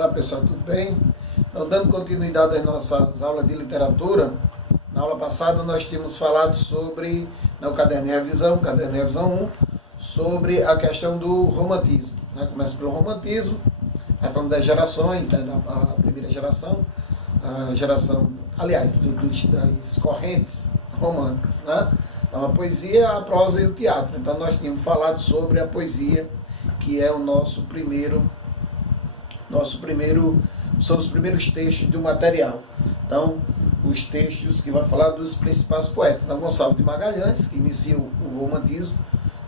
Olá pessoal, tudo bem? Então, dando continuidade às nossas aulas de literatura, na aula passada nós tínhamos falado sobre, no caderno de revisão 1, sobre a questão do romantismo. Começa pelo romantismo, aí falamos das gerações, a primeira geração, a geração, aliás, das correntes românticas, né? Então, a poesia, a prosa e o teatro. Então nós tínhamos falado sobre a poesia, que é o são os primeiros textos do material. Então, os textos que vai falar dos principais poetas. Então, Gonçalves de Magalhães, que inicia o romantismo,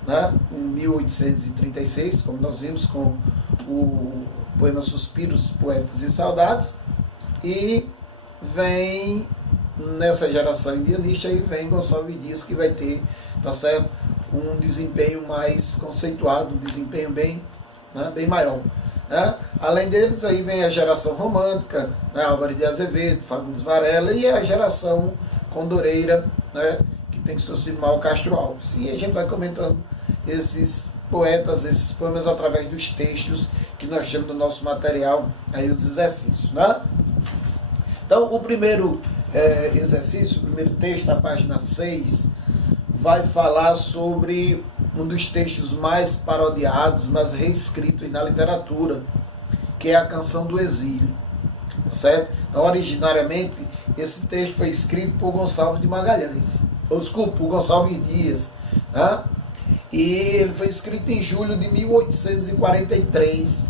né, em 1836, como nós vimos com o poema Suspiros, Poetas e Saudades, e vem nessa geração indianista, aí vem Gonçalves Dias, que vai ter, tá certo, um desempenho mais conceituado, um desempenho bem maior. Né? Além deles, aí vem a geração romântica, né? Álvares de Azevedo, Fagundes Varela, e a geração condoreira, né? Que tem que Silmar Castro Alves. E a gente vai comentando esses poetas, esses poemas, através dos textos que nós temos no nosso material, aí os exercícios. Né? Então, o primeiro exercício, o primeiro texto, na página 6, vai falar sobre um dos textos mais parodiados, mais reescritos na literatura, que é a Canção do Exílio. Tá certo? Então, originariamente, esse texto foi escrito por Gonçalves de Magalhães, por Gonçalves Dias, né? E ele foi escrito em julho de 1843,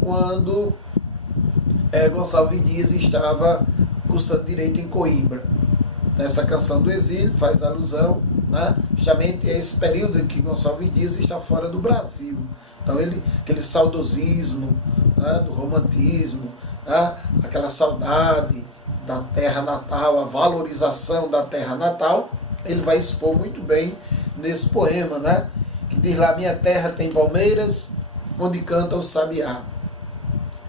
quando Gonçalves Dias estava cursando Direito em Coimbra. Nessa Canção do Exílio faz alusão, né, justamente a esse período em que Gonçalves Dias está fora do Brasil. Então, aquele saudosismo, né, do romantismo, né, aquela saudade da terra natal, a valorização da terra natal, ele vai expor muito bem nesse poema, né, que diz lá: minha terra tem palmeiras, onde canta o sabiá.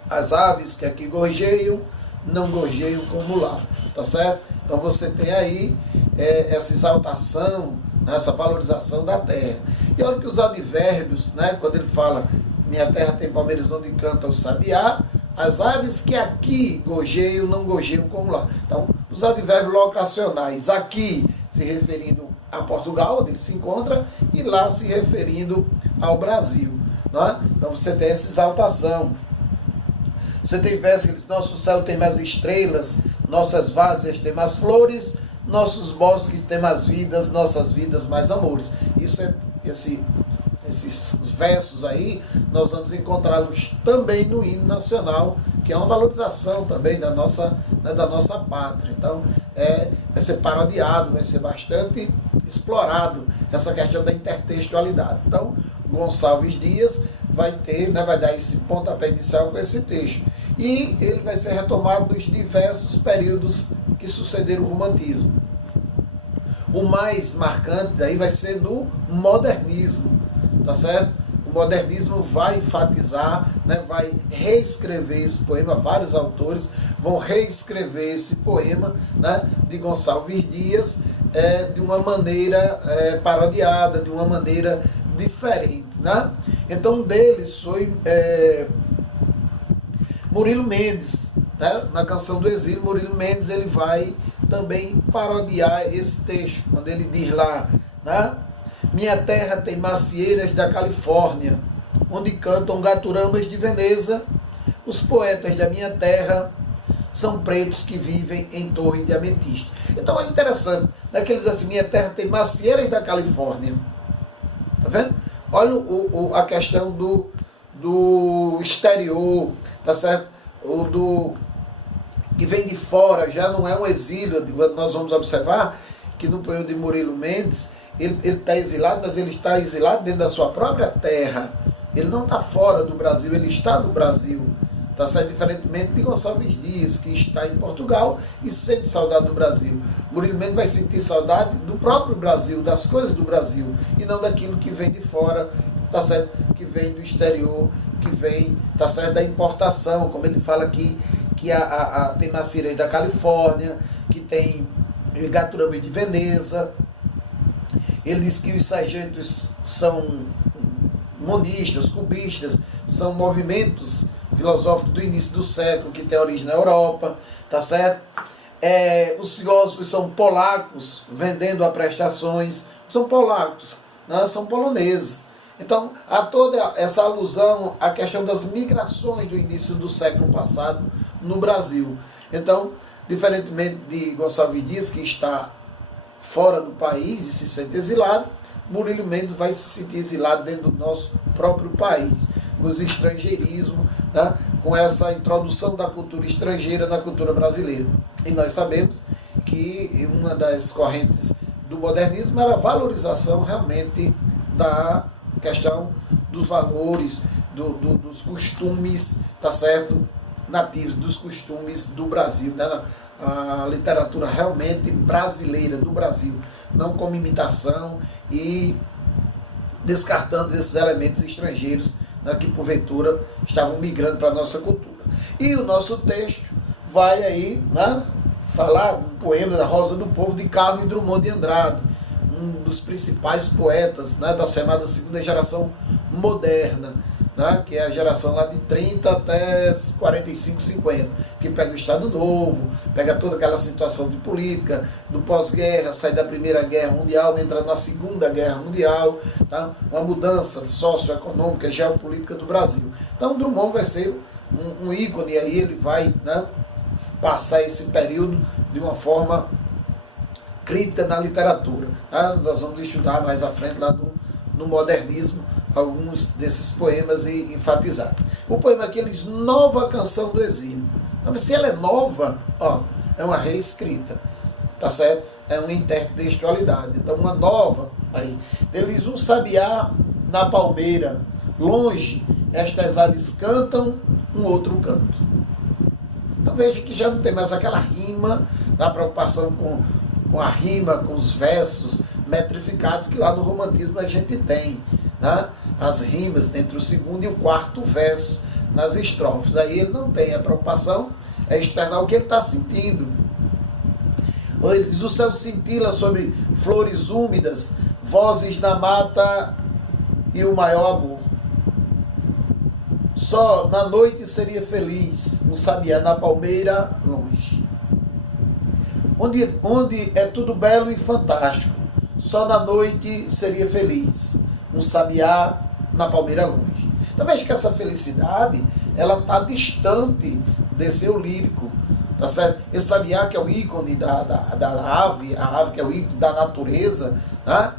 As aves que aqui gorjeiam, não gorjeiam como lá. Tá certo? Então você tem aí essa exaltação, né, essa valorização da terra. E olha que os advérbios, né, quando ele fala minha terra tem palmeiras onde canta o sabiá, as aves que aqui gorjeiam, não gorjeiam como lá. Então, os advérbios locacionais, aqui se referindo a Portugal, onde ele se encontra, e lá se referindo ao Brasil. Né? Então você tem essa exaltação. Você tem versos que diz: nosso céu tem mais estrelas, nossas várzeas têm mais flores, nossos bosques têm mais vidas, nossas vidas mais amores. Isso esses versos aí, nós vamos encontrá-los também no hino nacional, que é uma valorização também da nossa pátria. Então, vai ser parodiado, vai ser bastante explorado essa questão da intertextualidade. Então, Gonçalves Dias vai dar esse pontapé inicial com esse texto. E ele vai ser retomado dos diversos períodos que sucederam o romantismo. O mais marcante daí vai ser no modernismo, tá certo? O modernismo vai enfatizar, né, vai reescrever esse poema, vários autores vão reescrever esse poema, né, de Gonçalves Dias de uma maneira parodiada, de uma maneira diferente. Né? Então, um deles foi Murilo Mendes, né? Na Canção do Exílio, Murilo Mendes ele vai também parodiar esse texto, quando ele diz lá, né? Minha terra tem macieiras da Califórnia, onde cantam gaturamas de Veneza, os poetas da minha terra são pretos que vivem em torre de ametista. Então é interessante, né, que ele diz assim: minha terra tem macieiras da Califórnia. Tá vendo? Olha a questão do exterior, tá certo? Que vem de fora, já não é um exílio. Nós vamos observar que no poema de Murilo Mendes, ele está exilado, mas ele está exilado dentro da sua própria terra. Ele não está fora do Brasil, ele está no Brasil. Tá certo? Diferentemente de Gonçalves Dias, que está em Portugal e sente saudade do Brasil. Murilo Mendes vai sentir saudade do próprio Brasil, das coisas do Brasil, e não daquilo que vem de fora, tá certo? Que vem do exterior, que vem, tá certo, da importação, como ele fala aqui, que tem macieiras da Califórnia, que tem gaturamas de Veneza. Ele diz que os sargentos são monistas, cubistas, são movimentos filosófico do início do século, que tem origem na Europa, tá certo? Os filósofos são polacos, vendendo a prestações, são polacos, né? São poloneses. Então, há toda essa alusão à questão das migrações do início do século passado no Brasil. Então, diferentemente de Gonçalves Dias, que está fora do país e se sente exilado, Murilo Mendes vai se sentir exilado dentro do nosso próprio país, com os estrangeirismos, né? Com essa introdução da cultura estrangeira na cultura brasileira. E nós sabemos que uma das correntes do modernismo era a valorização realmente da questão dos valores, dos costumes, tá certo? Nativos, dos costumes do Brasil, né? A literatura realmente brasileira do Brasil, não como imitação e descartando esses elementos estrangeiros, né, que porventura estavam migrando para a nossa cultura. E o nosso texto vai aí, né, falar um poema da Rosa do Povo de Carlos Drummond de Andrade, um dos principais poetas, né, da chamada segunda geração moderna, né, que é a geração lá de 30 até 45, 50, que pega o Estado Novo, pega toda aquela situação de política, do pós-guerra, sai da Primeira Guerra Mundial, entra na Segunda Guerra Mundial, tá? Uma mudança socioeconômica, geopolítica do Brasil. Então, Drummond vai ser um ícone aí, ele vai, né, passar esse período de uma forma crítica na literatura. Tá? Nós vamos estudar mais à frente lá no modernismo alguns desses poemas e enfatizar. O poema aqui diz Nova Canção do Exílio. Mas se ela é nova, ó, é uma reescrita, tá certo? É uma intertextualidade. Então, uma nova aí. Ele diz: um sabiá na palmeira, longe, estas aves cantam, um outro canto. Então veja que já não tem mais aquela rima, da preocupação com a rima, com os versos metrificados que lá no romantismo a gente tem, né? As rimas entre o segundo e o quarto verso nas estrofes. Aí ele não tem a preocupação, é externar o que ele está sentindo. Ele diz: o céu cintila sobre flores úmidas, vozes na mata e o maior amor. Só na noite seria feliz, um sabiá na palmeira longe. Onde é tudo belo e fantástico, só na noite seria feliz, um sabiá na palmeira longe. Então veja que essa felicidade, ela está distante desse eu lírico, tá certo? Esse sabiá que é o ícone da ave, a ave que é o ícone da natureza, né?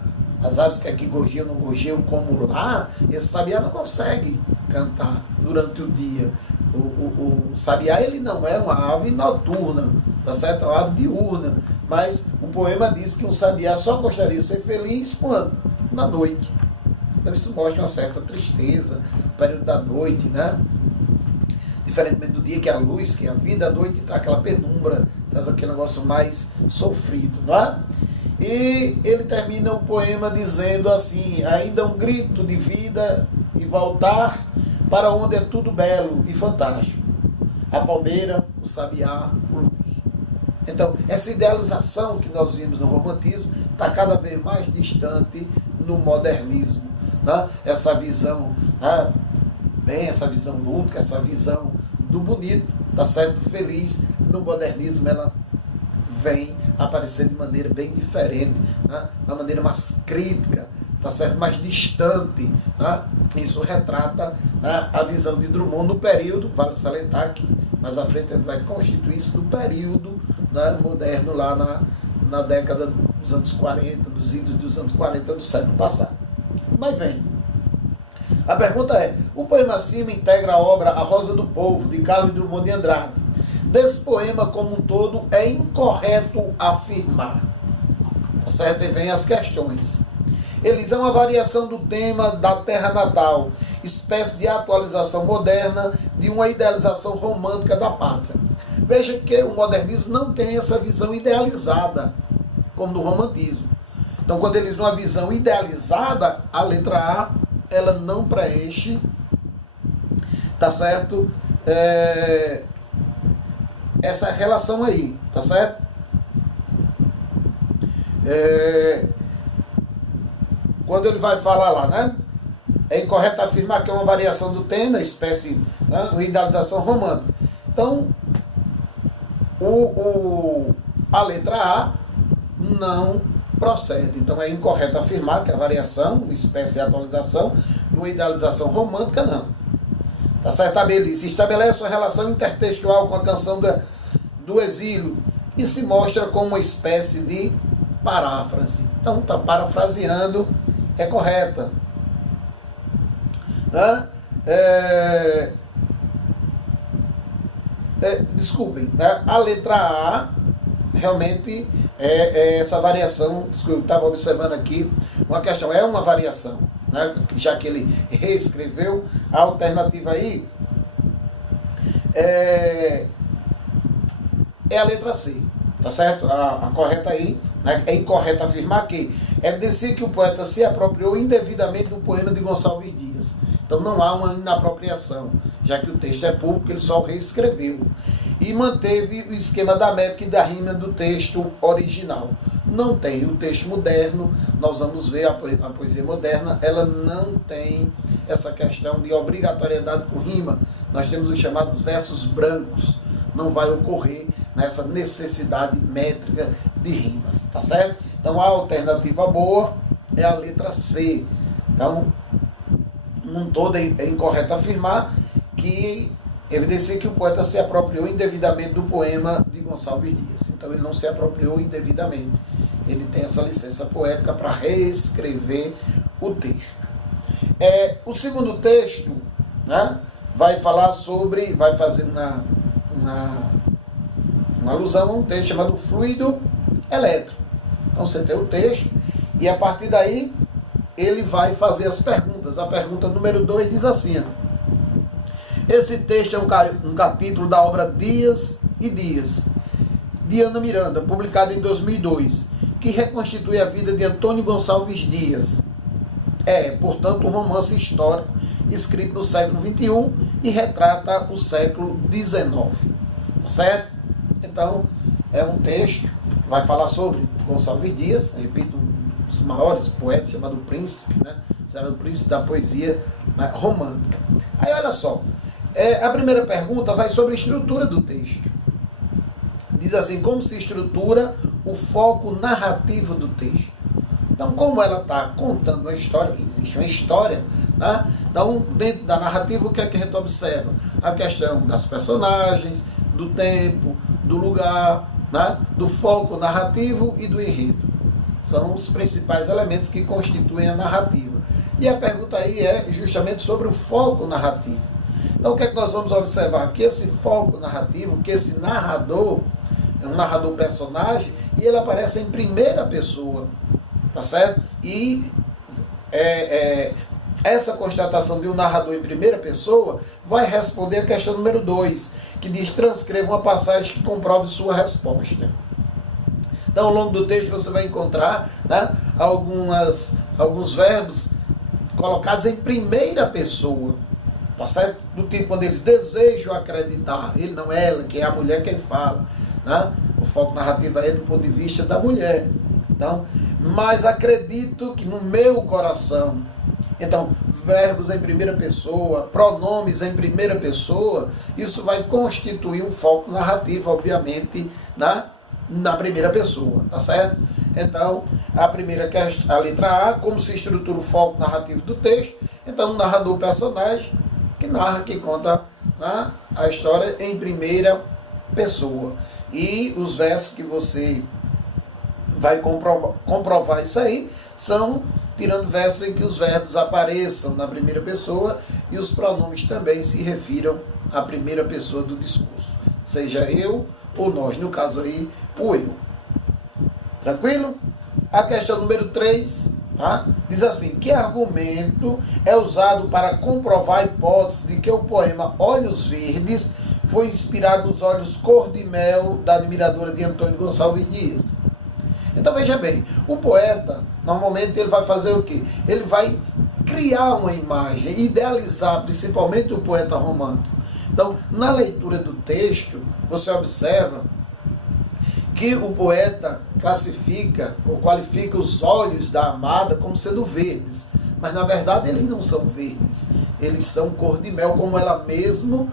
As aves que aqui gorjeiam não gorjeiam como lá, esse sabiá não consegue cantar durante o dia. O sabiá, ele não é uma ave noturna, tá certo? É uma ave diurna, mas o poema diz que um sabiá só gostaria de ser feliz quando? Na noite. Então isso mostra uma certa tristeza, o período da noite, né? Diferentemente do dia, que é a luz, que é a vida, a noite traz aquela penumbra, traz aquele negócio mais sofrido, não é? E ele termina o poema dizendo assim: ainda um grito de vida e voltar para onde é tudo belo e fantástico. A palmeira, o sabiá, o luxo. Então, essa idealização que nós vimos no romantismo está cada vez mais distante no modernismo, né? Essa visão, né? Bem, essa visão lúdica, essa visão do bonito, tá certo? Feliz. No modernismo ela vem aparecer de maneira bem diferente, né? De uma maneira mais crítica, tá certo? Mais distante, né? Isso retrata, né, a visão de Drummond no período, vale salientar que mais à frente a gente vai constituir isso no período, né, moderno lá na década dos anos 40, dos idos dos anos 40 do século passado. Mas vem. A pergunta é: o poema acima integra a obra A Rosa do Povo, de Carlos Drummond de Andrade. Desse poema como um todo, é incorreto afirmar. Tá certo? E vem as questões. Eles é uma variação do tema da terra natal, espécie de atualização moderna de uma idealização romântica da pátria. Veja que o modernismo não tem essa visão idealizada, como no romantismo. Então, quando eles uma visão idealizada, a letra A, ela não preenche, tá certo? Essa relação aí, tá certo? Quando ele vai falar lá, né? É incorreto afirmar que é uma variação do tema, espécie né? Uma idealização romântica. Então, a letra A não procede. Então é incorreto afirmar que a variação, uma espécie de atualização, numa idealização romântica, não. Tá certo? A B diz: estabelece uma relação intertextual com a canção do exílio e se mostra como uma espécie de paráfrase. Então está parafraseando, é correta. Né? Desculpem, né? A letra A realmente é essa variação. Desculpe, eu estava observando aqui uma questão, é uma variação, né? Já que ele reescreveu. A alternativa aí é a letra C, tá certo? A correta aí, né? É incorreto afirmar que evidencia que o poeta se apropriou indevidamente do poema de Gonçalves Dias. Então não há uma inapropriação, já que o texto é público, ele só reescreveu. E manteve o esquema da métrica e da rima do texto original. Não tem o texto moderno, nós vamos ver a poesia moderna, ela não tem essa questão de obrigatoriedade com rima. Nós temos os chamados versos brancos, não vai ocorrer nessa necessidade métrica de rimas, tá certo? Então a alternativa boa é a letra C. Então, num todo é incorreto afirmar que evidencia que o poeta se apropriou indevidamente do poema de Gonçalves Dias. Então ele não se apropriou indevidamente. Ele tem essa licença poética para reescrever o texto. O segundo texto, né, vai falar sobre, vai fazer uma alusão a um texto chamado Fluido Elétrico. Então você tem o texto e a partir daí ele vai fazer as perguntas. A pergunta número 2 diz assim: esse texto é um capítulo da obra Dias e Dias, de Ana Miranda, publicado em 2002, que reconstitui a vida de Antônio Gonçalves Dias. Portanto, um romance histórico escrito no século XXI e retrata o século XIX. Tá certo? Então, é um texto que vai falar sobre Gonçalves Dias, repito, um dos maiores poetas, chamado Príncipe, né? O príncipe da poesia, né, romântica. Aí, olha só, a primeira pergunta vai sobre a estrutura do texto. Diz assim: como se estrutura o foco narrativo do texto? Então, como ela está contando uma história, que existe uma história, né? Então, dentro da narrativa, o que é que a gente observa? A questão das personagens, do tempo, do lugar, né? Do foco narrativo e do enredo. São os principais elementos que constituem a narrativa. E a pergunta aí é justamente sobre o foco narrativo. Então, o que é que nós vamos observar? Que esse foco narrativo, que esse narrador, é um narrador personagem, e ele aparece em primeira pessoa, tá certo? E essa constatação de um narrador em primeira pessoa vai responder a questão número 2, que diz: transcreva uma passagem que comprove sua resposta. Então, ao longo do texto você vai encontrar, né, alguns verbos colocados em primeira pessoa, tá certo? Do tipo, quando eles desejam acreditar, ele não é ela, que é a mulher quem fala, né? O foco narrativo é do ponto de vista da mulher. Então, mas acredito que no meu coração. Então, verbos em primeira pessoa, pronomes em primeira pessoa, isso vai constituir um foco narrativo, obviamente, na primeira pessoa, tá certo? Então, a primeira questão, a letra A, como se estrutura o foco narrativo do texto. Então, um narrador personagem que narra, que conta, né, a história em primeira pessoa. E os versos que você vai comprovar isso aí são tirando versos em que os verbos apareçam na primeira pessoa e os pronomes também se refiram à primeira pessoa do discurso, seja eu ou nós, no caso aí, o eu. Tranquilo? A questão número 3, tá? Diz assim: que argumento é usado para comprovar a hipótese de que o poema Olhos Verdes foi inspirado nos olhos cor de mel da admiradora de Antônio Gonçalves Dias? Então veja bem, o poeta, normalmente ele vai fazer o quê? Ele vai criar uma imagem, idealizar principalmente o poeta romântico. Então, na leitura do texto, você observa que o poeta classifica ou qualifica os olhos da amada como sendo verdes. mas na verdade eles não são verdes, eles são cor de mel, como ela mesmo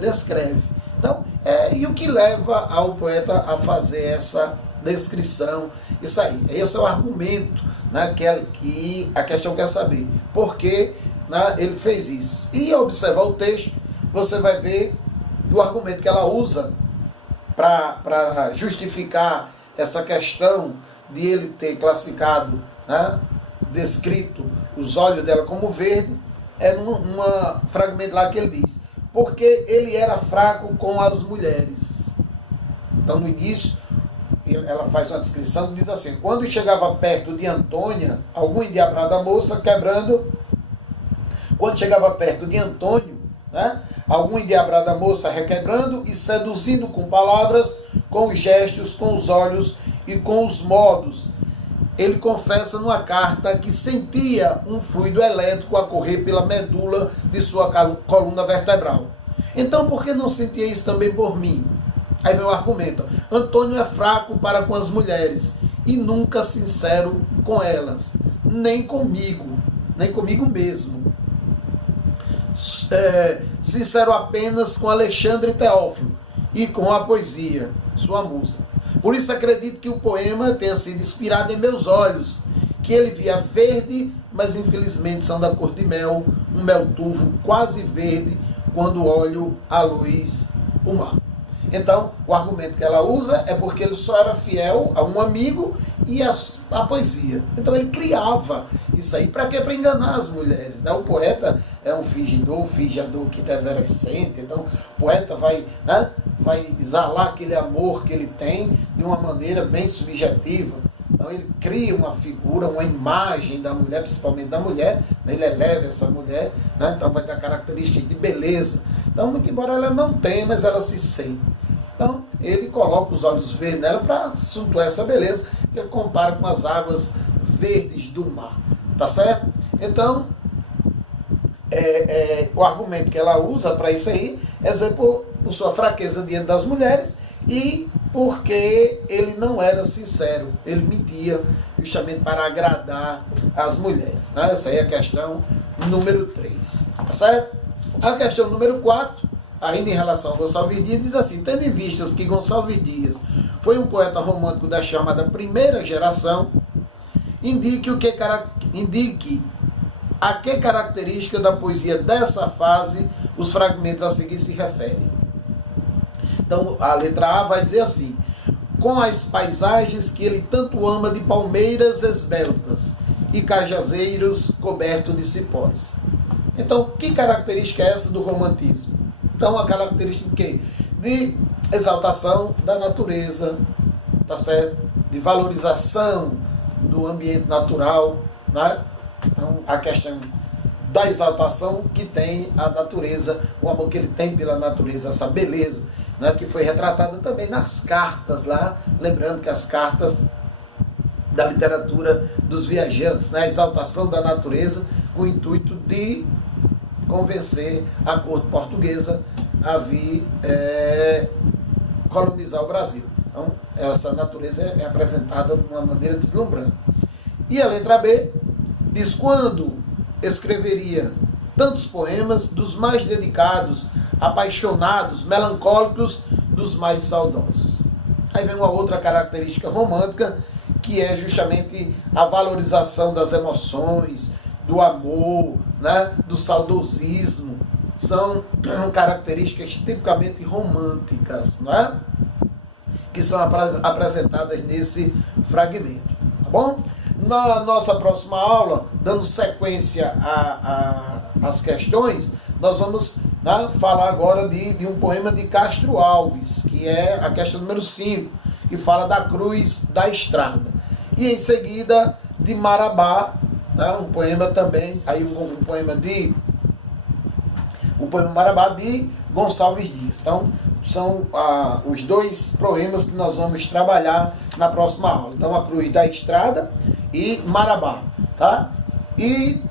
descreve. Então, e o que leva ao poeta a fazer essa descrição? Isso aí, esse é o argumento, né, que a questão quer saber. Por que, né, ele fez isso? E ao observar o texto, você vai ver do argumento que ela usa para justificar essa questão de ele ter classificado, né, descrito os olhos dela como verde, num fragmento lá que ele diz: porque ele era fraco com as mulheres. Então, no início, ela faz uma descrição, diz assim: quando chegava perto de Antônia, algum endiabrado da moça, quando chegava perto de Antônio, né, algum endiabrado da moça requebrando e seduzindo com palavras, com os gestos, com os olhos e com os modos. Ele confessa numa carta que sentia um fluido elétrico a correr pela medula de sua coluna vertebral. Então, por que não sentia isso também por mim? Aí vem o argumento: Antônio é fraco para com as mulheres e nunca sincero com elas, nem comigo mesmo. Sincero apenas com Alexandre Teófilo e com a poesia, sua musa. Por isso acredito que o poema tenha sido inspirado em meus olhos, que ele via verde, mas infelizmente são da cor de mel, um mel turvo quase verde, quando olho a luz do mar. Então, o argumento que ela usa é porque ele só era fiel a um amigo e a poesia. Então ele criava isso aí. Para quê? Para enganar as mulheres, né? O poeta é um fingidor que devera sente. Então o poeta vai exalar aquele amor que ele tem de uma maneira bem subjetiva. Então ele cria uma figura, uma imagem da mulher, principalmente da mulher, né? Ele eleva essa mulher, né? Então vai dar características de beleza. Então, muito embora ela não tenha, mas ela se sente. Então, ele coloca os olhos verdes nela para acentuar essa beleza, que ele compara com as águas verdes do mar. Tá certo? Então, o argumento que ela usa para isso aí é por sua fraqueza diante das mulheres e porque ele não era sincero. Ele mentia justamente para agradar as mulheres. Né? Essa aí é a questão número 3. Tá certo? A questão número 4, ainda em relação a Gonçalves Dias, diz assim: tendo em vista que Gonçalves Dias foi um poeta romântico da chamada primeira geração, indique a que característica da poesia dessa fase os fragmentos a seguir se referem. Então, a letra A vai dizer assim: com as paisagens que ele tanto ama de palmeiras esbeltas e cajazeiros cobertos de cipós. Então, que característica é essa do romantismo? Então, a característica de exaltação da natureza, tá certo? De valorização do ambiente natural, né? Então, a questão da exaltação que tem a natureza, o amor que ele tem pela natureza, essa beleza, né? Que foi retratada também nas cartas lá, lembrando que as cartas da literatura dos viajantes, né? A exaltação da natureza com o intuito de convencer a corte portuguesa a vir colonizar o Brasil. Então, essa natureza é apresentada de uma maneira deslumbrante. E a letra B diz: quando escreveria tantos poemas, dos mais dedicados, apaixonados, melancólicos, dos mais saudosos. Aí vem uma outra característica romântica, que é justamente a valorização das emoções, do amor, né, do saudosismo. São características tipicamente românticas, não é? Que são apresentadas nesse fragmento. Tá bom? Na nossa próxima aula, dando sequência às questões, nós vamos, né, falar agora de um poema de Castro Alves, que é a questão número 5, que fala da cruz da estrada. E em seguida, de Marabá, né, um poema também, aí um poema Marabá de Gonçalves Dias. Então, são os dois poemas que nós vamos trabalhar na próxima aula. Então, a cruz da estrada e Marabá, tá? E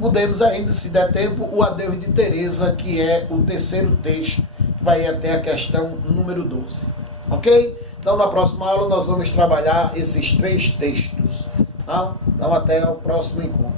podemos ainda, se der tempo, o Adeus de Teresa, que é o terceiro texto, que vai até a questão número 12. Ok? Então, na próxima aula, nós vamos trabalhar esses 3 textos. Tá? Então, até o próximo encontro.